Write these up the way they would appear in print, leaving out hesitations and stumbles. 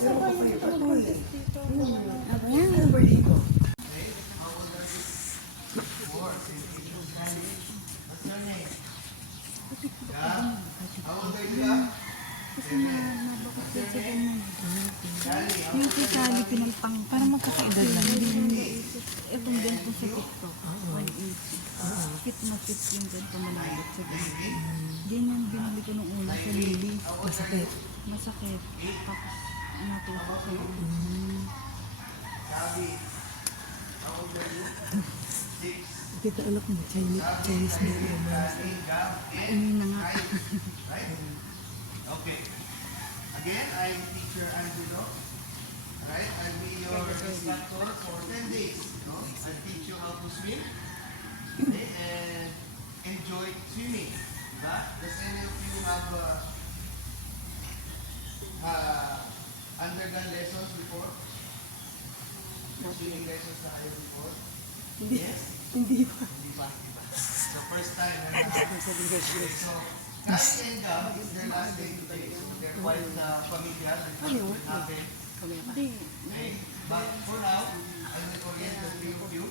Sabay yung mag-contest dito. Ayan. Yung si Sally pinalpang. Parang magkakaedad lang. Itong ganito sa TikTok. 180. Fit na fit yung ganito malambot sa ganito. Ganyan binili ko nung una sa Lily. Masakit. Masakit. Tapos natusok sa ulo. Kita anak mo, Chinese New Year. Ini na nga. Okay. Again, I'm teacher Angelo. Alright, I'll be your instructor for 10 days. No? I'll teach you how to swim. Okay, and enjoy swimming. Diba? Does any of you have undergone lessons before? Swimming lessons na kayo before? Yes? Hindi pa. Hindi pa. So first time na so Kathy and Gab is their last day today. So they're quite familiar with natin. Hindi. Okay? But for now, I will orient the three of you.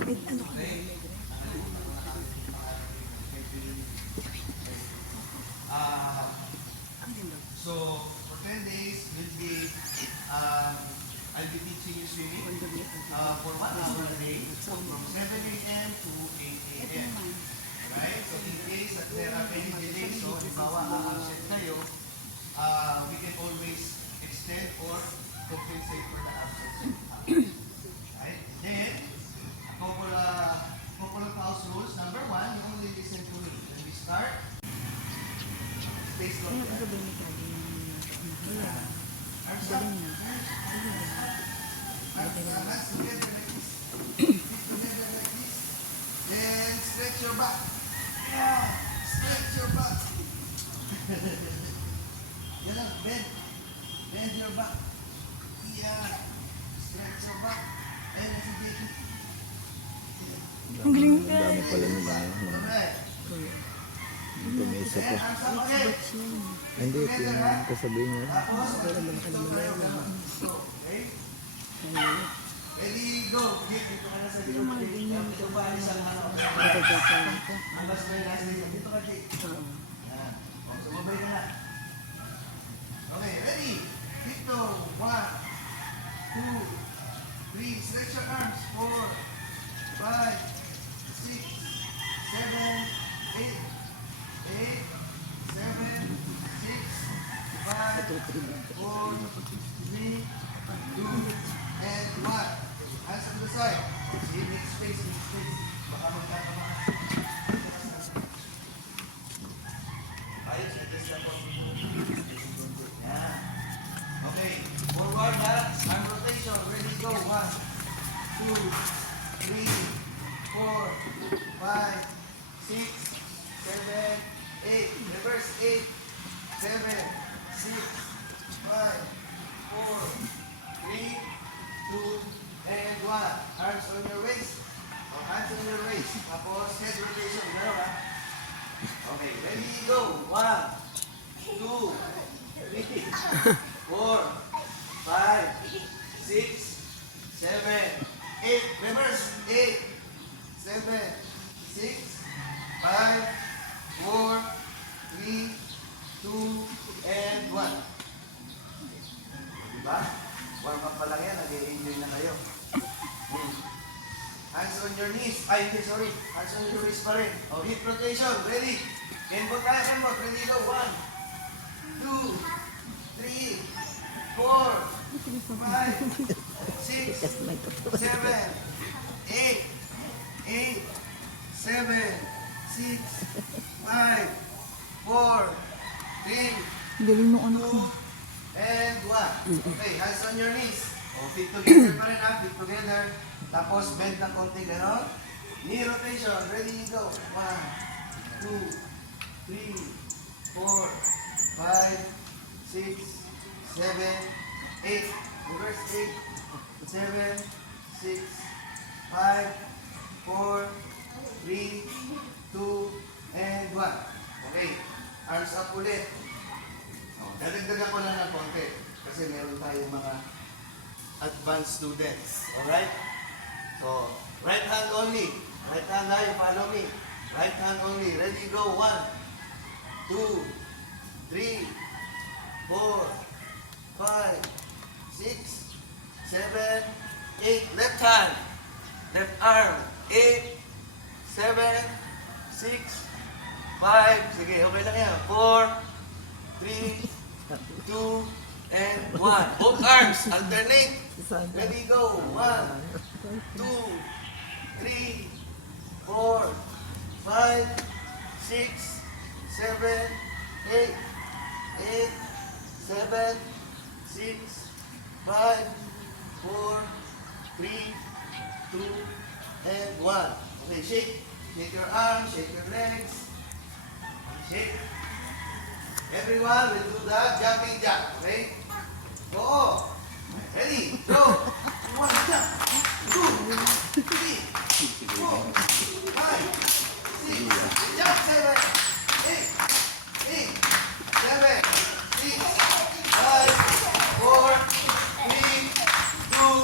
Okay? So for 10 days, I'll be teaching you swimming for 1 hour a day from 7 a.m. to 8 a.m. Right? So in case that there are any delays, so halimbawa absent kayo, we can always extend or compensate for the absence. Right? Then, couple of house rules. Number 1, you only listen to me. When we start, stay slow. Ano ka sabihin ni Sally? Hands up. Hands together like this. Feet together like this. Then stretch your back. Yeah. Stretch your back. Yan lang. Bend. Bend your back. Yeah. Stretch your back. And as you take it. Ang galing ka. Dami pala nila. Alright. Ito may isa Then pa. hands up again. Hindi, ito yung kasabi niya. Tapos, okay? Ready, go. Dito ka na sa likod. Dito pa isang ano. Ang last way, last way. Dito ka, Jake. Yan. O, sumabay ka na. Okay, ready. Dito. 1, 2, 3. Stretch your arms. 4, 5, 6, 7, 8. 8, 7, 6, 5, 4, 3, 2, and 1. Hands on the side. Make space, make space. Baka magkakama. Ayos, adjust lang po. Yan. Okay. Forward na. Arm rotation. Ready, go. 1, 2, 3, 4, 5, 6, 7, 8. Reverse. 8, 7, 6, 5, 4, 3, 2, and 1. Arms on your waist. O, hands on your waist. Tapos head rotation. Meron ha? Okay, ready, go. 1, 2, 3, 4, 5, 6, 7, 8. Reverse. 8, 7, 6, 5, 4, 3, 2, and 1. Diba? Warm up pa lang yan, nag-enjoy na kayo. Hands on your knees. Ay, hindi, sorry. Hands on your wrist pa rin. O, hip rotation. Ready? Kenbot tayo, kenbot. Ready, go. 1, 2, 3, 4, 5, 6, 7, 8, 8, 7, 6, 5, 4, 3, Galing nung anak mo. 2, and 1. Okay, hands on your knees. O, feet together pa rin ha, feet together. Tapos bend na konti, gano'n. Knee rotation, ready, go. 1, 2, 3, 4, 5, 6, 7, 8. Reverse 8, 7, 6, 5, 4, 3, 2, and 1. Okay, arms up ulit. Dadagdagan ko lang ng konti. Kasi kasi meron tayong mga advanced students. Alright? So, right hand only. Right hand na, you follow me. Right hand only. Ready, go. 1, 2, 3, 4, 5, 6, 7, 8. Left hand. Left arm. 8, 7, 6, 5. Sige, okay lang yan. 4, 3, 2, and 1. Both arms. Alternate. Ready, go. 1, 2, 3, 4, 5, 6, 7, 8, 8, 7, 6, 5, 4, 3, 2, and 1. Okay, shake. Shake your arms, shake your legs. Shake. Everyone will do the jumping jack. Okay? Go. Ready? Go. 1, jump. 2, 3, 4, 5, 6, jump. 7, 8, 8, 7, 6, 5, 4, 3, 2,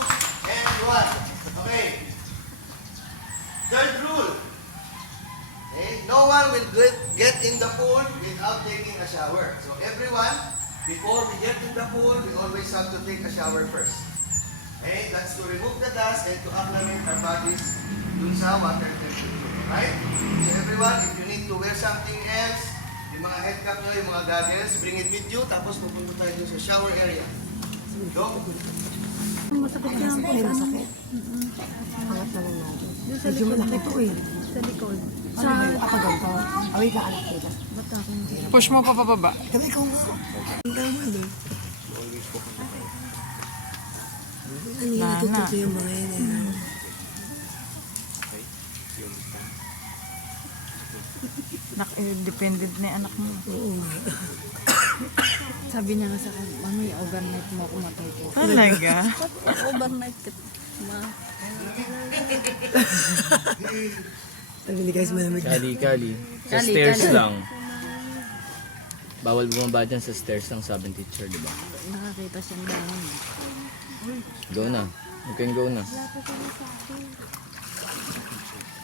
and 1. Okay. Third rule. Okay? No one will get in the pool without taking a shower. So everyone, before we get in the pool, we always have to take a shower first. Okay? That's to remove the dust and to acclimate our bodies dun sa water temperature. Right? So everyone, if you need to wear something else, yung mga head cap nyo, yung mga goggles, bring it with you. Tapos pupunta tayo dun sa shower area. Go! Masakit lang po. Ay, masakit. Pangat na lang natin. Medyo malaki to eh. Sa likod. Sa ganito. Away ka anak kita. Ba't ako hindi? Push mo pa pababa. Sabi ko nga. Ang tama eh. Ano yung natututo yung mga yan eh. Dependent na yung anak mo. Oo. Sabi niya nga sa akin, mami, overnight mo ako matuto. Talaga? Overnight ka. Sabi ni guys, malamig na. Kali. Sa Kali, stairs kali. lang. Bawal bumaba dyan sa stairs lang, sabi ng teacher, di ba? Nakakita siyang dahon. Go na. You can go na.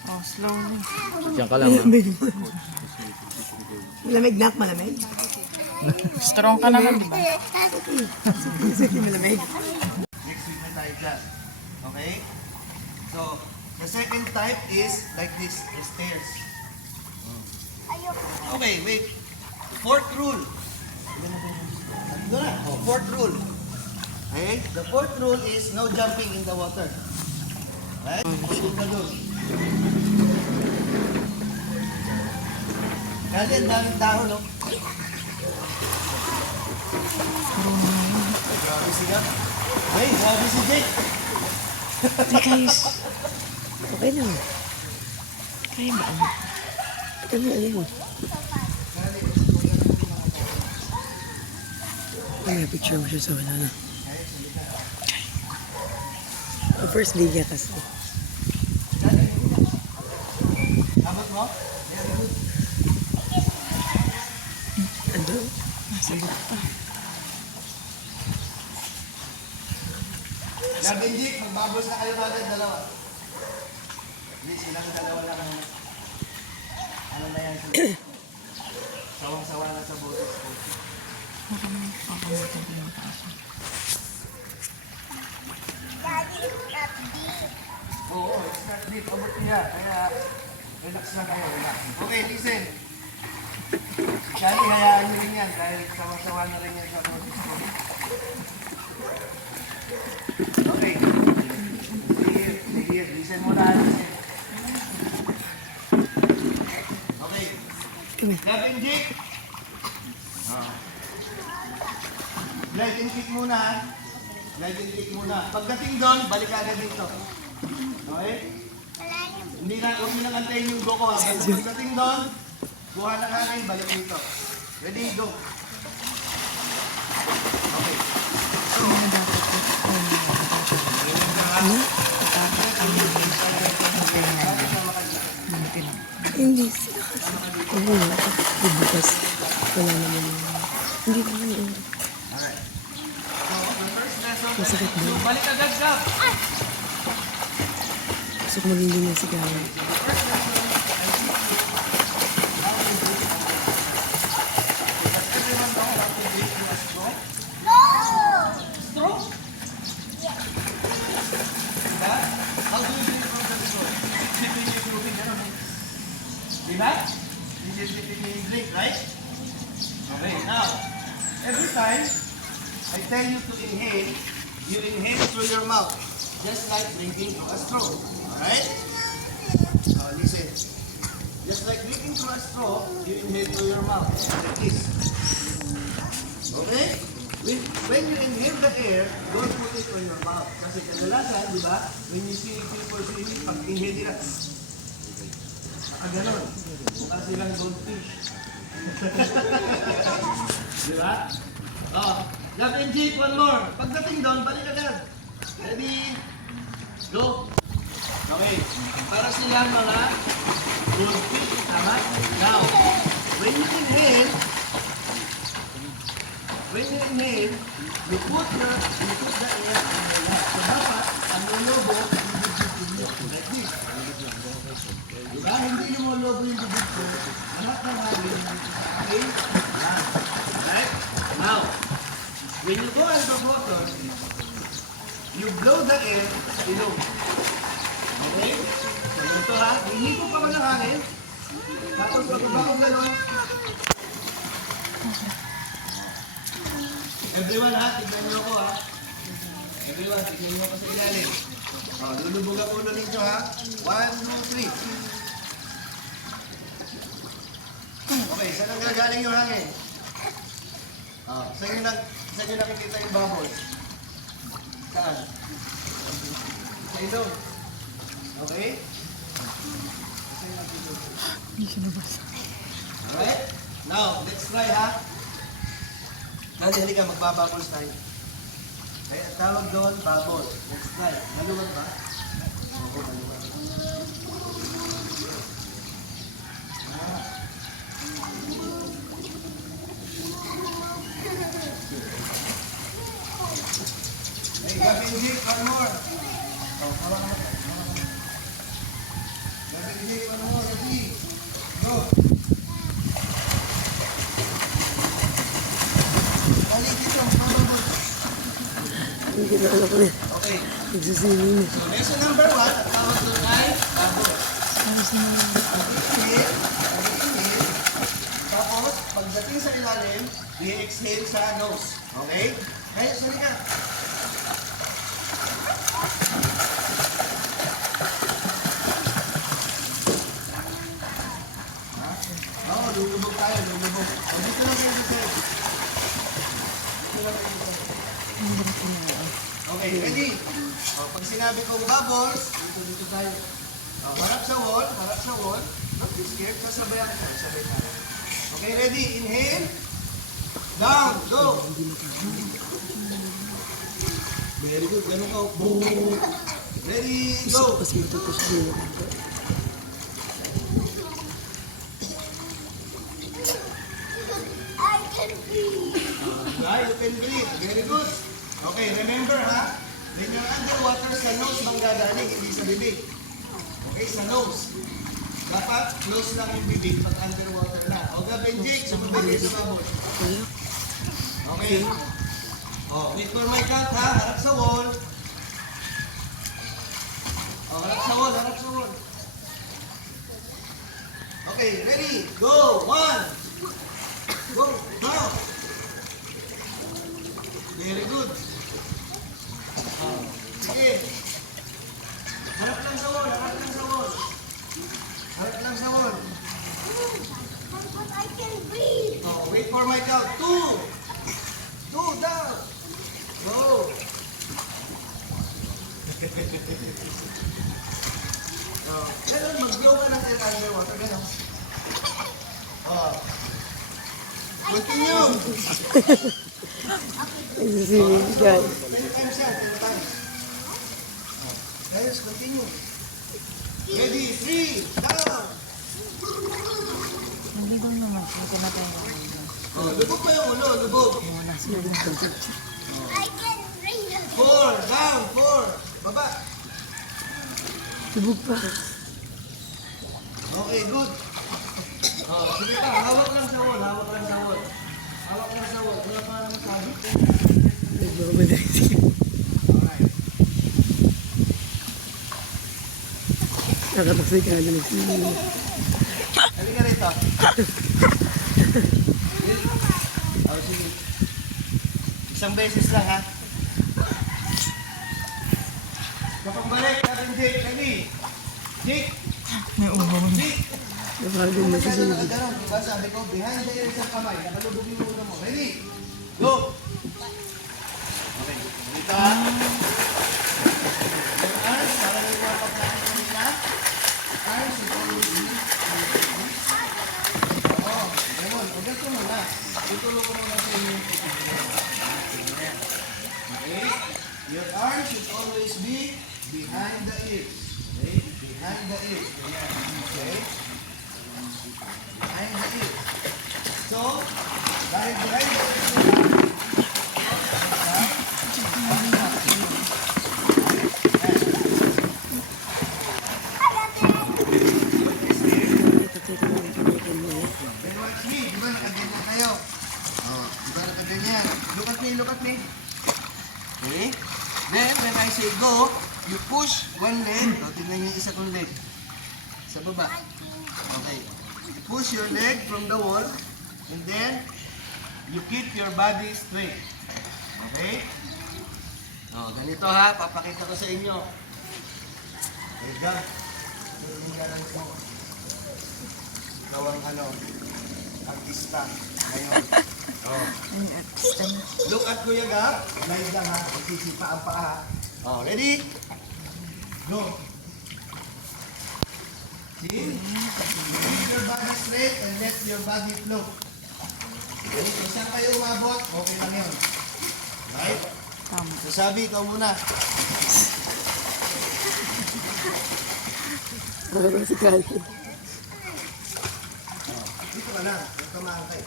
Oh, slowly. Diyan ka lang, ha? Malamig na, malamig. Strong ka naman, di ba? Sige, malamig. Next week na tayo dyan. Okay? So, the second type is like this, the stairs. Okay, wait. Fourth rule. Ito na. Oh, fourth rule. Okay? The fourth rule is no jumping in the water. Right? Pagod ka doon. Kali, ang daming tao, no? Ay, grabe siya. Ay, grabe si Jake. Hey guys. Okay lang. Kaya ba? Ito na ayun. Ay, picture mo siya sa wala na. First liga kasi. Abot mo? Very good. Ano? Gavin Dick, magbabos na kayo agad dalawa. Hindi, silang dalawa lang ang ano na yan. Sawang-sawa na sa boses ko. Oo, start deep. Abot niya. Kaya relax na kayo. Relax. Okay, listen. Kali, hayaan nyo rin yan dahil sawang-sawa na rin yan sa boses ko. Okay. Sige, listen mo na. Listen. Okay. Gavin Jake. Glide and kick muna. Ha? Glide and kick muna. Pagdating doon, balik agad dito. Okay? Hindi na, huwag nyo lang antayin yung go ko. Pagdating doon, kuha na hangin, balik dito. Ready, go. Okay. Hindi sila kasi. Oo, bukas. Wala naman yun. Hindi naman yun. Alright. So, Masakit ba? Balik agad, Gab. Gusto ko magiging yung sigawan. Everyone know how to breathe through a straw? Straw? Diba? How do you drink from the straw? Sipping yung tubig, gano'n. Diba? This is sipping yung drink, right? Okay, now, every time I tell you to inhale, you inhale through your mouth, just like drinking through a straw. Alright? Now, listen. Just like drinking through a straw, you inhale through your mouth, like this. Okay? When you inhale the air, don't put it on your mouth. Kasi kadalasan, di ba? When you see people swimming, pag inhale nila, nakaganon. Mukha silang goldfish. Di ba? Oh, Gab and Jake, one more. Pagdating doon, balik agad. Ready? Go. Okay. Para silang mga goldfish. Tama? Now, when you inhale, you put the air on your mouth. So dapat, ang lolobo, like this. Diba? Hindi lumolobo yung bibig ko. Anak ng hangin. Okay? Yan. Alright? Now, when you go underwater, you blow the air below. Okay? So ito ha, hihiko pa ko ng hangin. Tapos pagkabakong gano'n. Everyone ha, tignan niyo ako ha. Everyone, tignan niyo ako sa ilalim. Oh, lulubog ang ulo ninyo ha. 1, 2, 3. Okay, saan ang gagaling yung hangin? Oh, saan nyo nakikita yung bubbles? Saan? Sa ilong. Okay? Saan yung nakikita? Hindi siya nabasa. Alright? Now, let's try ha. Halika, magbabubbles tayo. Kaya tawag doon, bubble. Let's try. Maluwag ba? Oo, maluwag. Hey, Gavin G, one more. Oh, hawa naman. Gavin G, one more. Ready? Go. Balik dito, mababos. Hindi na alam ko na. Okay. Nagsisimin na. So, lesson number 1, ang tawag doon ay bubbles. Inhale. Tapos, pagdating sa ilalim, i-exhale sa nose. Okay? Kaya, sorry ka. Ha? Oo, lulubog tayo, lulubog. O, dito lang kayo dito. Dito lang kayo dito. Okay, ready? O, pag sinabi kong bubbles, dito tayo. O, harap sa wall. Don't be scared, sasabayan tayo, sabay tayo. Okay, ready? Inhale. Down, go. Very good, ganun ka. Boom. Ready, go. Kasi matapos din. You can breathe. Very good. Okay, remember ha, when you're underwater, sa nose bang gagaling, hindi sa bibig. Okay, sa nose. Dapat close lang yung bibig pag underwater na. O Gavin Jake, sumabay kayo sa babot. Okay. O, wait for my count ha, harap sa wall. O, harap sa wall. Okay, ready, go, 1. Go, down. Very good. Sige. Harap lang sa wall. But I can breathe. Oh, wait for my count. 2. Down. Go. Ganun, mag-blow ka ng air underwater. Ganun. Oh. Continue. Nagsisimin guys. 10 times yan, 10 times. Guys, continue. Ready, 3, down. Hindi ko naman. Hindi ko na tayo. Oh, lubog pa yung ulo, lubog. I can breathe. 4, baba. Subog pa. Okay, good. Oh, sige pa, hawak lang sa wall, hawak lang sa wall. Hawak lang sa wall, wala pa naman sabi. Nagmamadali siya. Alright. Nakapagsikala na siya. Halika rito. Oh, sige. Isang beses lang, ha? Kapag balik, natin Jake, lagi. Jake! May ulo. Jake! Napagod na siya. Magkano nakaganon, diba? Sabi ko, behind the ears ang kamay, nakalubog yung ulo mo. Ready? Go! Okay, dito ha. Yung arms, para may wapak natin kanina. Arms, ito yung oo, Demon, huwag ko muna. Tutulo ko muna sa inyo yung okay? Your arms should always be behind the ears. Okay? Behind the ears. Okay? Behind the ears. So, dahil behind the ears, then watch me. Di ba nakaganyan kayo? Oh, di ba nakaganyan? Look at me, look at me. Okay? Then, when I say go, you push one leg. O, tingnan niyo yung isa kong leg. Sa baba. Okay. You push your leg from the wall. And then, you keep your body straight. Okay? O, ganito ha. Papakita ko sa inyo. Okay, God. Ikaw ang artista ngayon. Oh. Ay, artista na. Look at Kuya Gab. Live lang ha. Magsisipa ang paa ha. Oh, ready? Go. See? Keep your body straight and let your body flow. Okay, kung saan kayo umabot, okay lang yun. Right? Tama. So sabi, ikaw muna. Nakapagsikala. Dito ka lang. Huwag ka maangkay.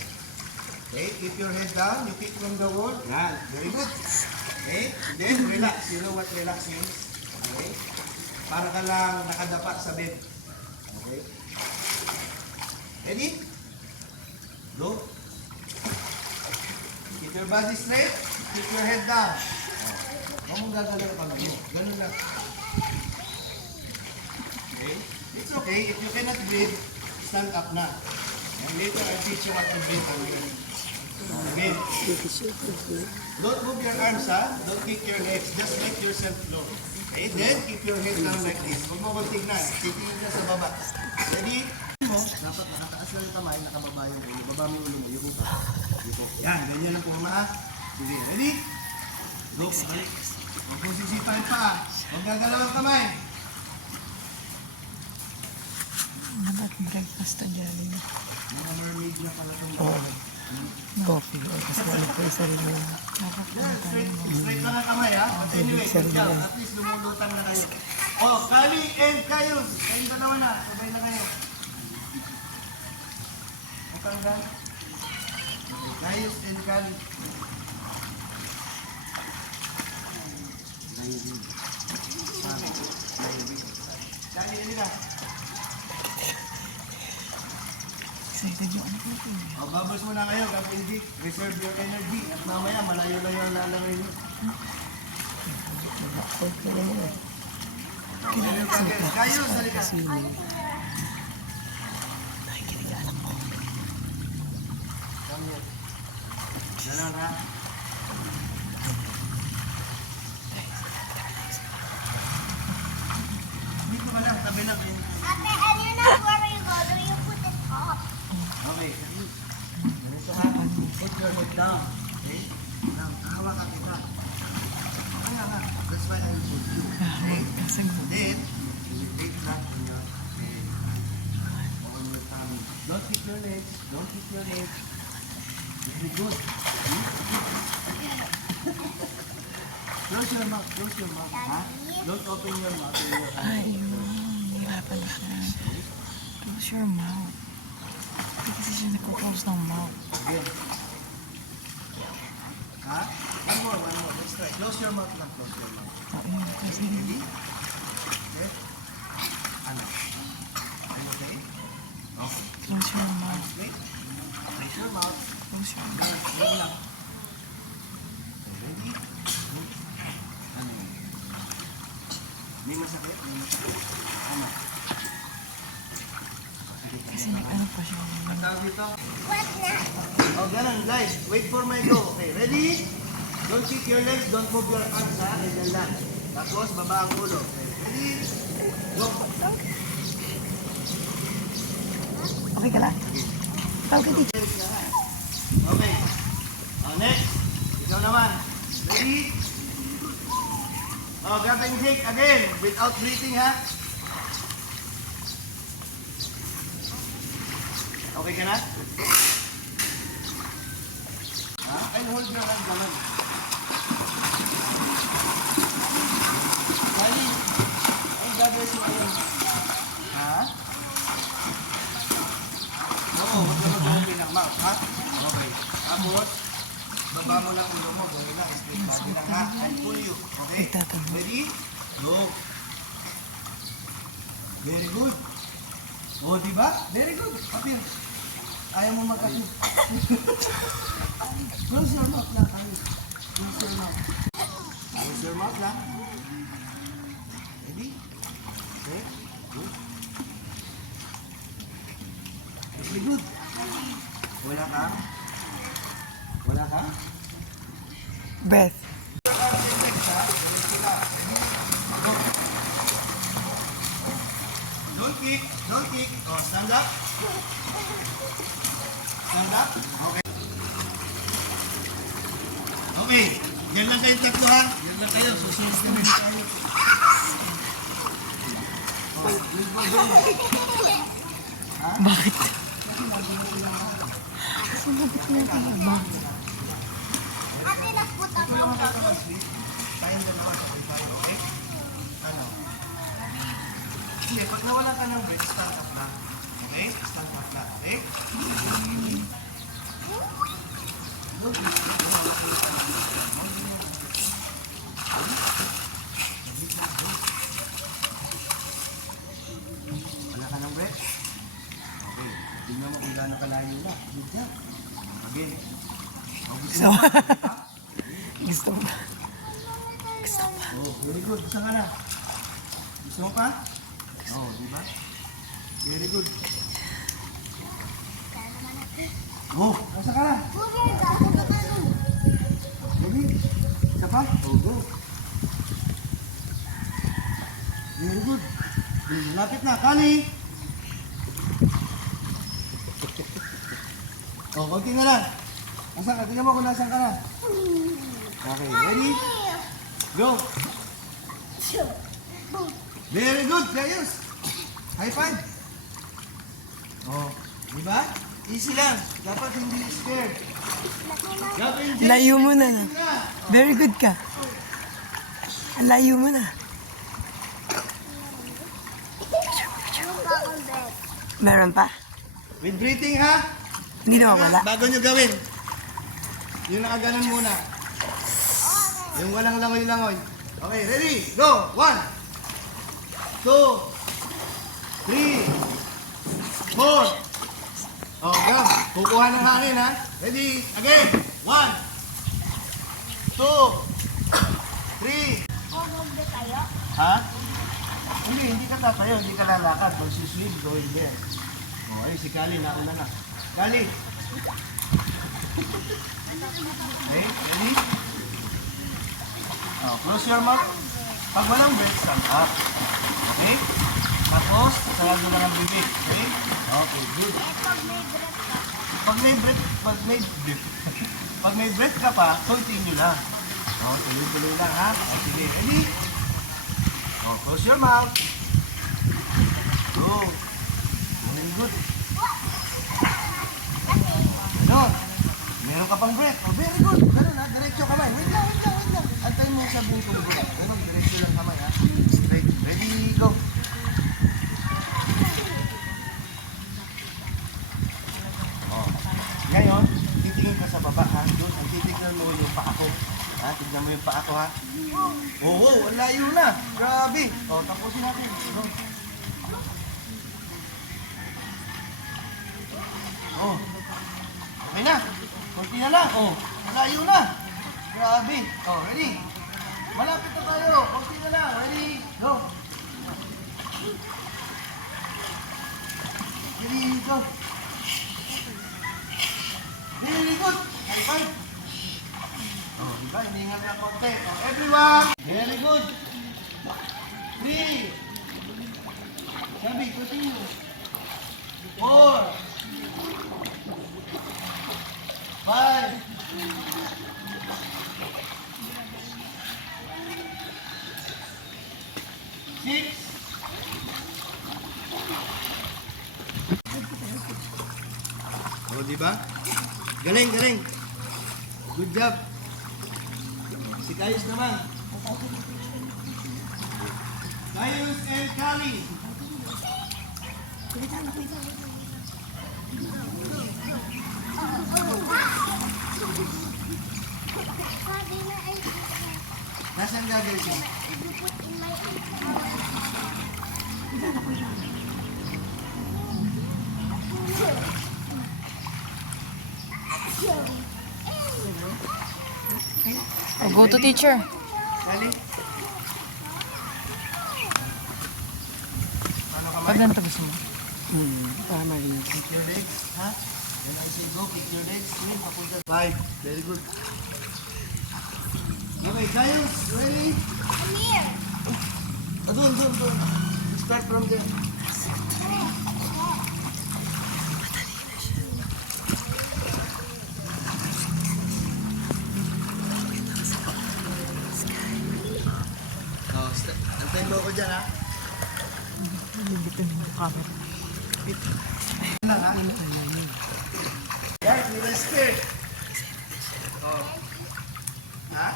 Okay, keep your head down. You kick from the wall. Yan. Very good. Okay, then relax. You know what relax means? Okay. Para ka lang nakadapa sa bed. Okay. Ready? Go. Keep your body straight. Keep your head down. Huwag mong gagalaw ka lang. Ganun lang. Okay. It's okay. If you cannot breathe, stand up na. And later I'll teach you how to breathe again. Breathe. Don't move your arms, ha? Don't kick your legs. Just let yourself flow. Okay, then keep your head down like this. Huwag mo kong tignan. Titingin ka sa baba. Ready? Dapat nakataas lang yung kamay, nakababa yung ulo. Baba mo yung ulo mo. Yuko ka. Yuko. Yan, ganyan lang po ha. Sige, ready? Go. Balik. Huwag mong sisipain pa. Huwag gagalaw ang kamay. Dapat breakfast to dyan. Mga mermaid na pala itong Coffee. O, kasi wala po yung sarili mo. Yan, straight lang ang kamay ha. But anyway, good job. At least lumulutang na kayo. Oh, Kali and Kayus. Kayong dalawa na. Sabay na kayo. Matanggal. Okay, Kayus and Kali. Kali, hindi ka. Excited yung anak natin. Oh, bubbles muna kayo. Kapag hindi, reserve your energy. At mamaya, malayo-layo ang lalangin nyo. Kayus, halika. Come here. Ganon ha. Dito ka lang, tabi lang. Ate, and you're not where you go. Do you put it up? Okay. Ganito ha. Put your head down. Okay? Now, hawa ka kita. Kaya nga. That's why I will put you. Okay? Kasi Then, you will take that on your head. Or on your tummy. Don't kick your legs. Don't kick your legs. It will be good. Close your mouth. Close your mouth. Ha? Don't open your mouth. Or your eyes. ay, hirapan siya. Close your mouth. Hindi kasi siya nagko-close ng mouth. Again. Ha? One more. Let's try. close your mouth lang, close your mouth. Oh, yun. Kasi, Ready? Okay. Ano? Are you okay? Okay. close your mouth. Okay. Close your mouth. Close your mouth. Good. Yun lang. Okay, ready? Good. Ano yun? May masakit? May masakit? Ano? Sige, Kasi nag-ano pa siya. ang tawag dito? Oh, ganun guys. Wait for my go. Okay, ready? Don't kick your legs, don't move your arms ha. Ganyan lang. Tapos, baba ang ulo. Okay, ready? Go. Okay ka lang. Tawag ka dito. Okay. Next. Ikaw naman. Ready? Grab and shake again without breathing ha. Okay ka na? And hold your hand naman. Kali, ang gagawin mo ayun. Ha? Oo, huwag na mag-open ng mouth, ha? Okay. Tapos, baba mo lang ulo mo. Gawin lang, straight body lang, ha? And pull you. Okay? Itatanong. Ready? Go. Very good. Oh, di ba? Very good. Apir. Ayaw mo mag-apir. Close your mouth lang. Close your mouth. Close your mouth lang. Ready? Okay. Good. Very good. Wala ka? Wala ka? Breath. Don't kick. Don't kick. Oh, stand up. Stand up. Okay. Okay. Yan lang kayong tatlo ha. Yan lang kayo. Susunod naman tayo. Bakit? Sumabit na ka na ba? Ate, nagputa ko. Tayong dalawa sa tayo, okay? Ano? Hindi, pag nawala ka ng breath, stand up lang. Okay? Stand up lang, okay? Wala ka ng breath? Okay. Tingnan mo kung gaano kalayo na. Good job. Again. So, gusto mo ba? Gusto mo ba? Oh, very good. Gusto ka na? Gusto mo pa? Oh, di ba? Very good. Oh, nasa ka na? Ready? Isa pa? Oh, go. Very good. Lapit na. Kali! Oh, konti na lang. Nasaan ka? Tingnan mo kung nasaan ka na. Okay, ready? Go! Very good, Jayus! High five! Oh, di ba? Easy lang. Dapat hindi scared. Dapat hindi. Layo mo na. No? Very good ka. Layo mo na. Meron pa? With breathing ha? Hindi na mawala. Bago nyo gawin. Yung nakaganon muna. Yung walang langoy-langoy. Okay, ready? Go! 1, 2, 3, 4. Oh, go. Kukuha ng hangin ha. Ready? Again. 1, 2, 3. Ha? Hindi ka tatayo. Hindi ka lalakad. Mag-swim, going there. Oh, ay, si Kali, nauna na. Kali. Okay, ready? Oh, close your mouth. Pag walang breath, stand up. Okay? Tapos, sarado mo lang ang bibig. Okay? Okay, good. Pag may breath, pag may breath ka pa, continue lang. Oh, tuloy-tuloy lang ha. O, sige, ready? Oh, close your mouth. Go. Very good. Ano? Meron ka pang breath. Oh, very good. Ganun ha, diretso kamay. Wait lang. Antayin mo sabihin kong buka. Pero diretso lang kamay ha. Straight. Ready, go. Oh. Ngayon, titingin ka sa baba ha. Doon, ang titignan mo yung paa ko. Ha, tignan mo yung yung paa ko ha. Oo, ang layo na. Grabe. O, tapusin natin. Go. Oh. Okay na. Kunti na lang. Oh, ang layo na. Grabe. Oh, ready? Malapit na tayo. Kunti na lang. Ready? Go. Ready? Go. Really good. High five. Oh, diba? Hiningal na konti. Oh, everyone. Very good. 3. Sabi, continue. 4. 5. 6. Oh, di ba? Galing, galing. Good job. Si Kayus naman. Kayus and Kali. Sabi na ay Nasaan gagawin siya? put in my Oh, go to teacher. Kali? Ano kamay? Pag ganito gusto mo. Tama rin. Kick your legs, ha? When I say go, kick your legs. Swing, papunta. 5. Very good. Okay, Kayus, ready? I'm here. Doon. Start from there. Antayin mo ako dyan, ha? Bibitin mo yung camera. Lang, ha? Guys, may rescue. Oh. Ha?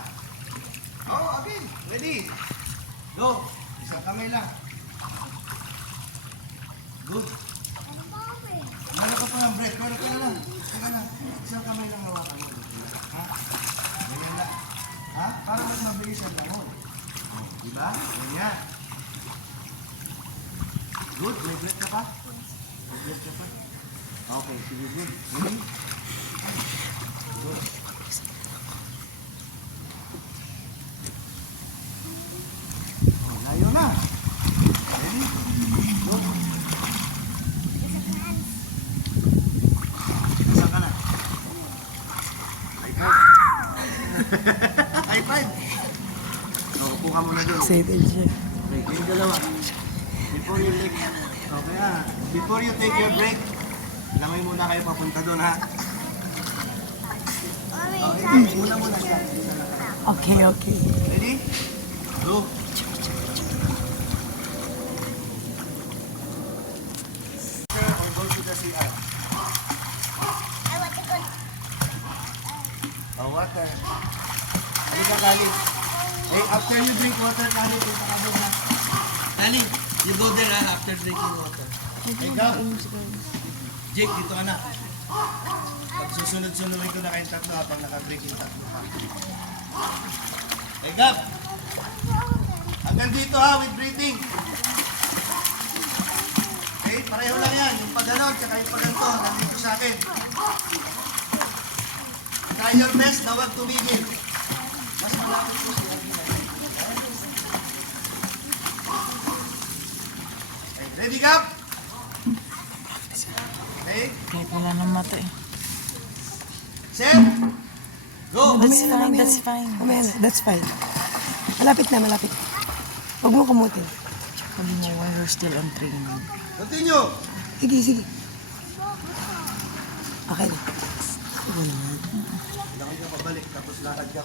Oh, okay. Ready? Go. Isang kamay lang. Good. Wala ka pa ng break. Wala ka na lang. Sige na. Isang kamay lang hawakan mo. Ha? Ganyan lang. Ha? Para mas mabilis ang lamon. Diba? Ganyan. Good. May break ka pa? May break ka pa? Okay. Sige, good. Ready? Good. Oh, layo na. Ready? Go. Saan ka na? High five. High five. So, upo ka muna doon. Excited siya. Okay, yung dalawa. Before you take, okay ha. Before you take your break, lamay muna kayo papunta doon ha. Okay, muna siya. Okay, okay. Ready? Go. Or go to the CR. I want to go. Oh, water. Halika, Kali. Hey, after you drink water, Kali, punta ka doon ha. Kali, you go there ha, after drinking water. Hey, Gab. Jake, dito ka na. Susunod-sunodin ko na kayong tatlo habang naka-break yung tatlo. Hey, Gab. Hanggang dito ha, with breathing. Okay, pareho lang yan. Yung pag-ganon, tsaka yung pag-ganto, nandito sa akin. Try your best na huwag tumigil. Mas malapit po sila. Okay, ready, Gab? Okay, Kahit wala ng mata eh. set, go! That's fine. Mamaya na, that's fine. Malapit na, malapit. Huwag mo kumutin. Sabi mo, why you're still on training. Continue! Sige, sige. Okay na. Sige naman. Langoy ka pabalik, tapos lakad ka.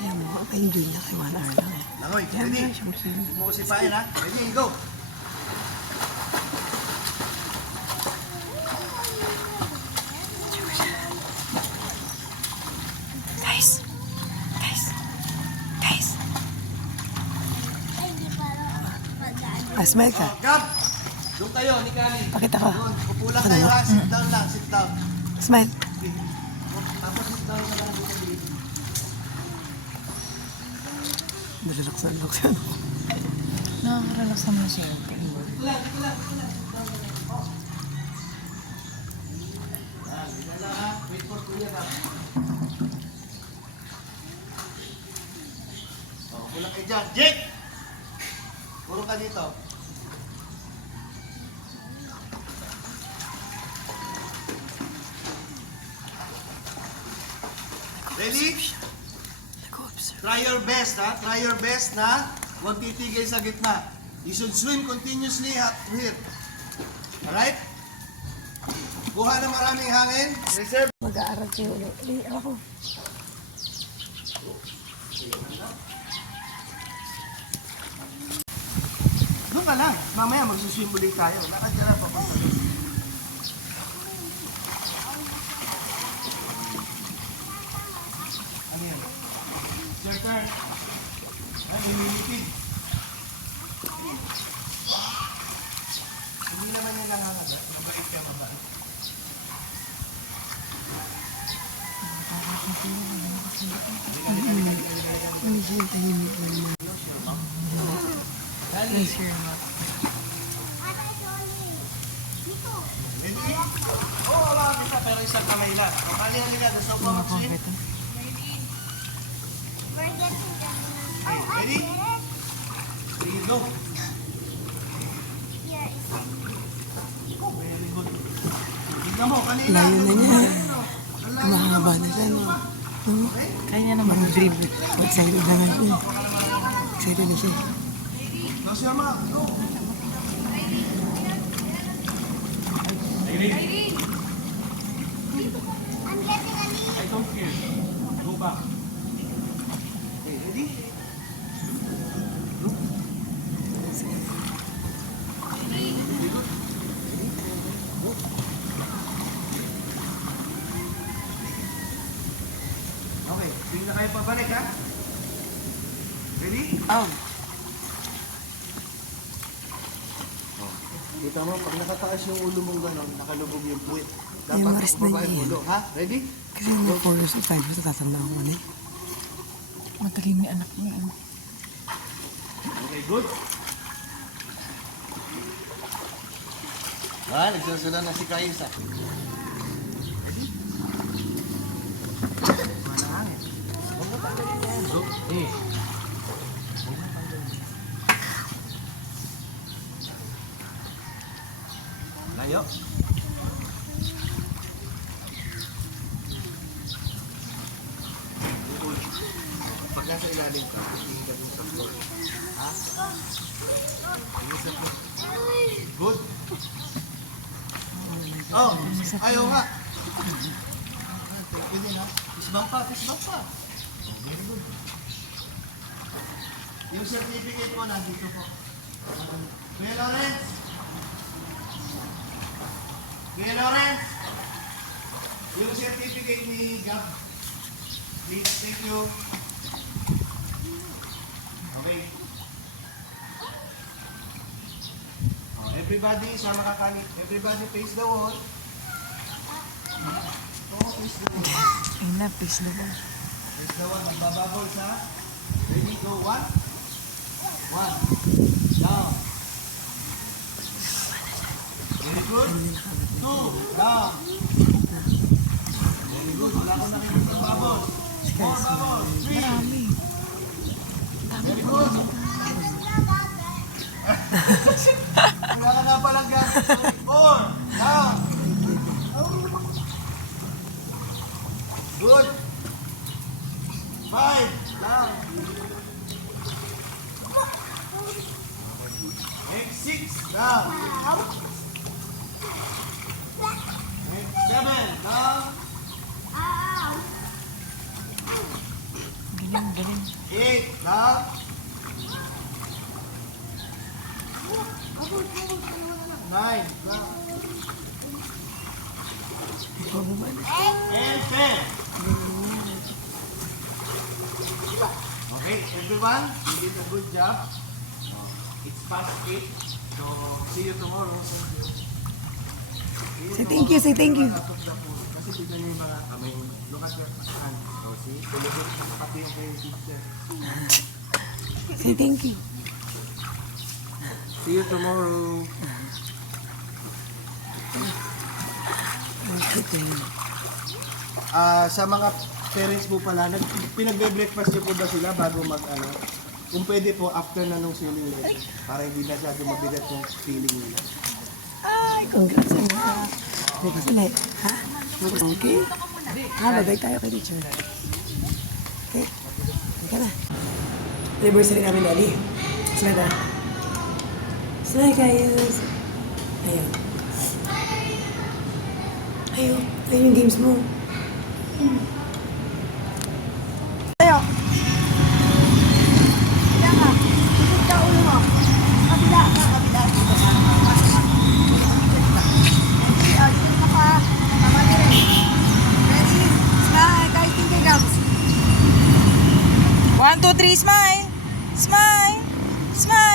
Ayan mo, enjoy na kay 1 hour lang eh. Langoy, Ayan ready? mo, siyempre. Huwag mo ko sipain ha. Ready, go! Guys! Guys! Guys! Ay, di pala mag-ano. Ah, smile ka. Gab! Doon kayo, ni Kali. Pakita ka. Doon, upo lang kayo ha. Sit down lang, sit down. Smile. Tapos sit down na lang. Nalalakas na laksan. Nakaka-relax naman siyempre. Wait for Kuya na. Oh, kulang kayo dyan. Jake! Puro ka dito. Ready? Try your best, ha? Try your best na huwag titigil sa gitna. You should swim continuously here. Alright? Kuha na maraming hangin. Reserve. Mag-aaral siya ulit. Ako. Doon ka lang. Mamaya magsuswim ulit tayo. Lakad ka na papunta doon. Ano yan? It's your turn. Ay, lumilipid. Hindi naman yung nangangagat. Mabait ka, mabait. Medyo yung tahimik mo naman. Close your mouth. Ready? Oo, wala kita, pero isang kamay lang. Ang kali nila, gusto ko mag-swim. Ito. We're getting done. Okay, Oh, I ready? get it. There you go. Here is it. Very good. Tignan mo, kanina. Layo na niya. Ang layo Mahaba na siya, no? Kaya niya naman dribble. Excited na nga siya. Excited na siya. Close your mouth. Go. I'm getting a lead. Go back. Okay, ready? Okay, swing na kayo pabalik, ha? Ready? Kita mo, pag nakataas yung ulo mong gano'n, nakalubog yung puwit. Yung Dapat maris na baba yung yan. ulo, ha? Ready? Kasi mga 4 years or 5 years, tatanda ako man eh. Matalim ni anak niya. Okay, good. Ah, nagsusunod na si Kaysa. Ready? Manahangin. Huwag na tanggalin yan. Go. Eh. Huwag na tanggalin. Layo. Uul. Pag nasa ilalim ka, tingin ka dun sa floor. Ha? Tingin sa floor. Good. Oh, ayaw nga. Thank you din, ha? Fistbump pa, fistbump pa. Oh, very good. Yung certificate mo nandito po. Kuya Lawrence! Kuya Lawrence! Yung certificate ni Gab. Please, thank you. Okay. Oh, everybody, sama kakani. Everybody face the wall. Oh, face the wall. Ayun na, please na ba? Face the wall. Magbababol sa. Ready, go. 1. 1. Down. Very good. 2. Down. Very good. Wala ko nakikita bubbles. More bubbles. 3. Marami. Very good. Wala ka na palang gamit. 4. Down. Good. 5. Down. And 6. Down. And 7. Down. Galing, galing. 8. Down. 9. Down. And 10. Okay, everyone, you did a good job. It's past 8. So, see you tomorrow. Say thank you, say thank you. Kasi tignan niyo yung mga kamay. Look at your hand. So, see, tulog sa kapatid yung kayo teacher. Say thank you. See you tomorrow. Sa mga parents po pala, pinagbe-breakfast niyo po ba sila bago mag-ano? Kung pwede po, after na nung swimming lesson. Para hindi na masyado mabigat yung feeling nila. Ay, congrats sa mga. May pasulit. Ha? Okay. Bagay tayo kay teacher. Okay. Teka na. Anniversary namin, Daddy. Sila na. Sila, guys. Ayun. Ayun. Ayun yung games mo. Tayo. Kaya ka. Tukod ka ulo mo. Kabila ka. Kabila. Dito ka. Dito ka. Tama na rin. Ready? Smile. Kahit hindi gams. 1, 2, 3, smile! Smile! Smile!